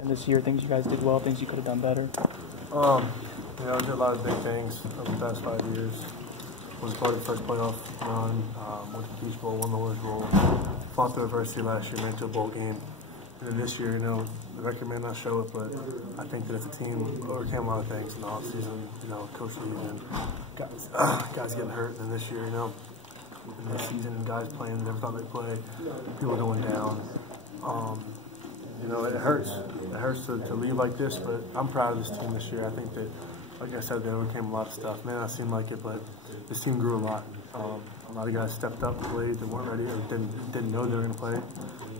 And this year, things you guys did well, things you could have done better? We did a lot of big things over the past 5 years. Was part of the first playoff run, went to the Peach Bowl, won the Orange Bowl, fought through adversity last year, made it to a bowl game. And then this year, the record may not show it, but I think that if the team overcame a lot of things in the offseason, coach leaving, guys getting hurt, and then this year, in this season, guys playing they never thought they'd play, people going down. It hurts. It hurts to leave like this, but I'm proud of this team this year. I think that, like I said, they overcame a lot of stuff. May not seem like it, but this team grew a lot. A lot of guys stepped up, played, they weren't ready, or didn't know they were going to play.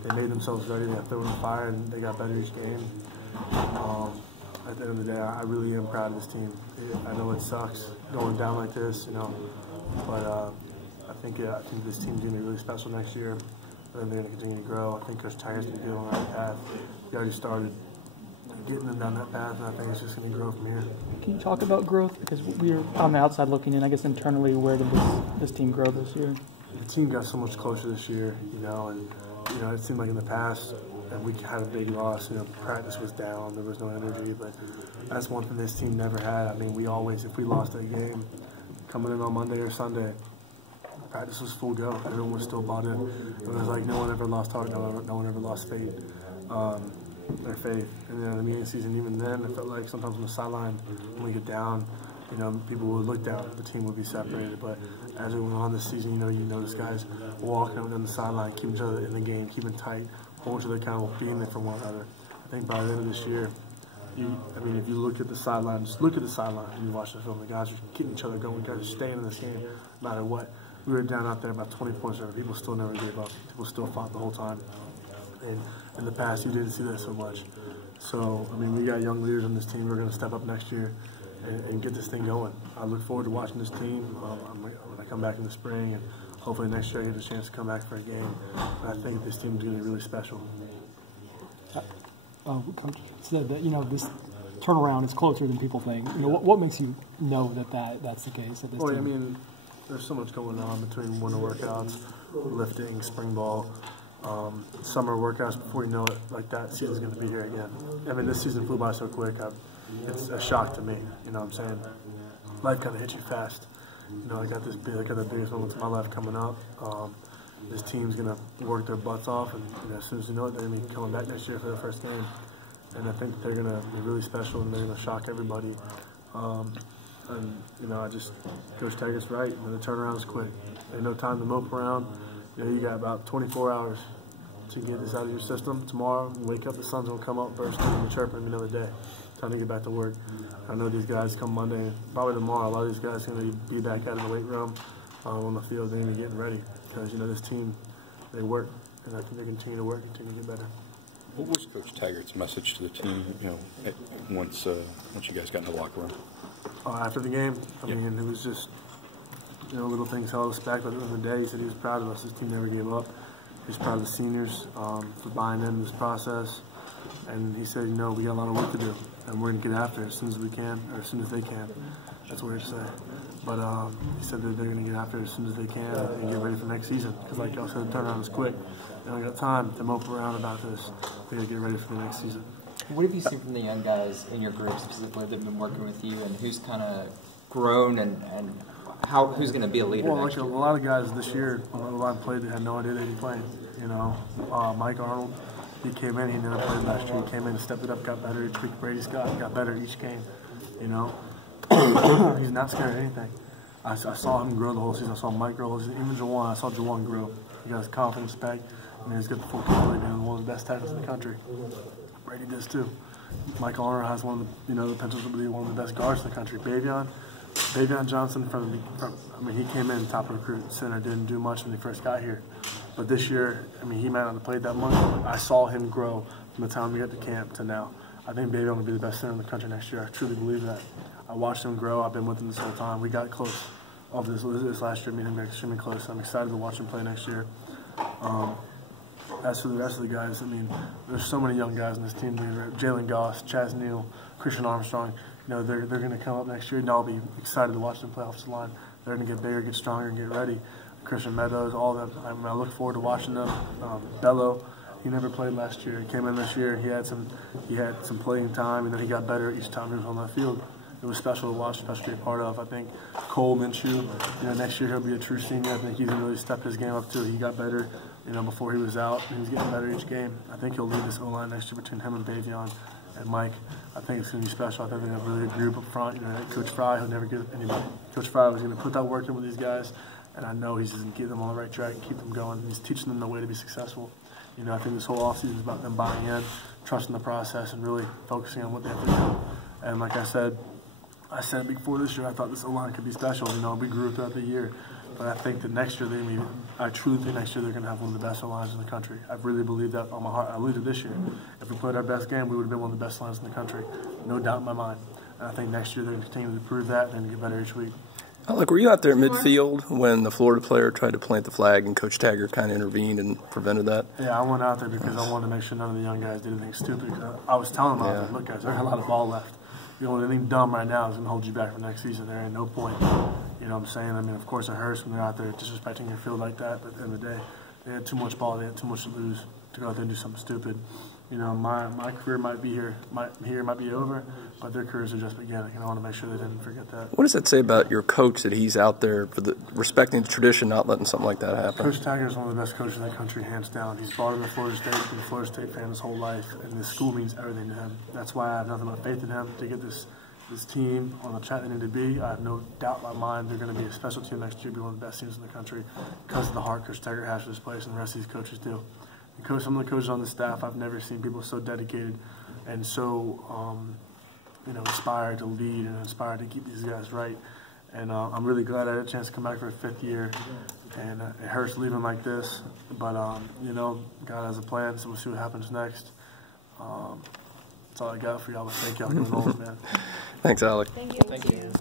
They made themselves ready, they threw in the fire, and they got better each game. At the end of the day, I really am proud of this team. I know it sucks going down like this, but I think this team's going to be really special next year. And they're going to continue to grow. I think Coach Tiger's going to be on that path. He already started getting them down that path, and I think it's just going to grow from here. Can you talk about growth? Because we're on the outside looking in, I guess internally, where did this team grow this year? The team got so much closer this year, and it seemed like in the past that we had a big loss. Practice was down, there was no energy, but that's one thing this team never had. I mean, we always, if we lost a game, coming in on Monday or Sunday, practice was full go. Everyone was still bought in. It was like no one ever lost heart, no one ever lost faith, their faith. And then in the beginning of the season, even then, it felt like sometimes on the sideline, when we get down, people would look down, the team would be separated. But as we went on this season, you notice guys walking up and down the sideline, keeping each other in the game, keeping tight, holding each other accountable, being there for one another. I think by the end of this year, if you look at the sideline, just look at the sideline and you watch the film, the guys are getting each other going, the guys are staying in this game no matter what. We were down out there about 20 points, and people still never gave up. People still fought the whole time. And in the past, you didn't see that so much. So, we got young leaders on this team who are going to step up next year and get this thing going. I look forward to watching this team when I come back in the spring, and hopefully next year I get a chance to come back for a game. And I think this team is going to be really special. Coach said that, this turnaround is closer than people think. What makes you know that's the case at this team? There's so much going on between winter workouts, lifting, spring ball, summer workouts. Before you know it, like that season's going to be here again. This season flew by so quick. It's a shock to me. You know what I'm saying? Life kind of hits you fast. I got the biggest moments of my life coming up. This team's going to work their butts off, and as soon as you know it, they're going to be coming back next year for their first game. And I think they're going to be really special, and they're going to shock everybody. Coach Tiger's right. The turnaround is quick. There's no time to mope around. You got about 24 hours to get this out of your system. Tomorrow, wake up, the sun's going to come up first, and chirping another day. Time to get back to work. I know these guys come Monday, probably tomorrow, a lot of these guys are going to be back out in the weight room, on the field. They're going to be getting ready because, this team, they work, and I think they continue to work, continue to get better. What was Coach Taggart's message to the team, once you guys got in the locker room? After the game, it was just, little things held us back. But at the end of the day, he said he was proud of us. His team never gave up. He was proud of the seniors for buying into this process. And he said, we got a lot of work to do, and we're going to get after it as soon as we can, or as soon as they can. That's what he said. But he said that they're going to get after it as soon as they can and get ready for next season. Because like y'all said, the turnaround is quick. They don't got time to mope around about this. They got to get ready for the next season. What have you seen from the young guys in your group specifically that have been working with you, and who's kind of grown and who's going to be a leader next year? A lot of guys this year, a lot of played that had no idea they'd be playing. Mike Arnold, he came in, he never played last year. He came in and stepped it up, got better each week. Brady Scott got better each game. He's not scared of anything. I saw him grow the whole season. I saw Mike grow. Even Jawan, I saw Jawan grow. He got his confidence back, and he's got the full capability of one of the best tackles in the country. Brady does too. Mike Arnold has one of the potential to be one of the best guards in the country. Bavion Johnson he came in top recruit center, didn't do much when he first got here. But this year, he might not have played that much, but I saw him grow from the time we got to camp to now. I think Bavion will be the best center in the country next year. I truly believe that. I watched him grow. I've been with him this whole time. We got close of this last year. Me and him got extremely close. I'm excited to watch him play next year. As for the rest of the guys, there's so many young guys on this team. Jalen Goss, Chaz Neal, Christian Armstrong. They're going to come up next year, and I'll be excited to watch them play off the line. They're going to get bigger, get stronger, and get ready. Christian Meadows, all of them. I look forward to watching them. Bello, He never played last year. He came in this year. He had some playing time, and then he got better each time he was on that field. It was special to watch, special to be a part of. I think Cole Minshew, next year he'll be a true senior. I think he's really stepped his game up too. He got better, before he was out. He was getting better each game. I think he'll lead this O-line next year between him and Bavion and Mike. I think it's going to be special. I think they have a really good group up front. Coach Fry, he'll never give anybody. Coach Fry was going to put that work in with these guys, and I know he's just going to get them on the right track and keep them going. He's teaching them the way to be successful. I think this whole offseason is about them buying in, trusting the process, and really focusing on what they have to do. And like I said before this year, I thought this O-line could be special. We grew throughout the year. But I think that next year, I truly think next year they're going to have one of the best O-lines in the country. I really believe that on my heart. I believe it this year. If we played our best game, we would have been one of the best lines in the country. No doubt in my mind. And I think next year they're going to continue to prove that and get better each week. Alec, were you out there at midfield when the Florida player tried to plant the flag and Coach Taggart kind of intervened and prevented that? Yeah, I went out there because I wanted to make sure none of the young guys did anything stupid. I was telling them, I was like, look, guys, there's a lot of ball left. Anything dumb right now is going to hold you back for next season. There ain't no point. You know what I'm saying? I mean, of course it hurts when they're out there disrespecting your field like that, but at the end of the day, they had too much ball. They had too much to lose to go out there and do something stupid. My career might be might be over, but their careers are just beginning, and I want to make sure they didn't forget that. What does that say about your coach that he's out there for respecting the tradition, not letting something like that happen? Coach Taggart is one of the best coaches in the country, hands down. He's brought him to Florida State, been a Florida State fan his whole life, and this school means everything to him. That's why I have nothing but faith in him to get this team on the track they need to be. I have no doubt in my mind they're going to be a special team next year, be one of the best teams in the country because of the heart Coach Taggart has for this place, and the rest of these coaches do. And some of the coaches on the staff, I've never seen people so dedicated and so inspired to lead and inspired to keep these guys right. And I'm really glad I had a chance to come back for a 5th year. And it hurts leaving like this, but God has a plan, so we'll see what happens next. That's all I got for y'all. But thank y'all for coming over, man. Thanks, Alec. Thank you.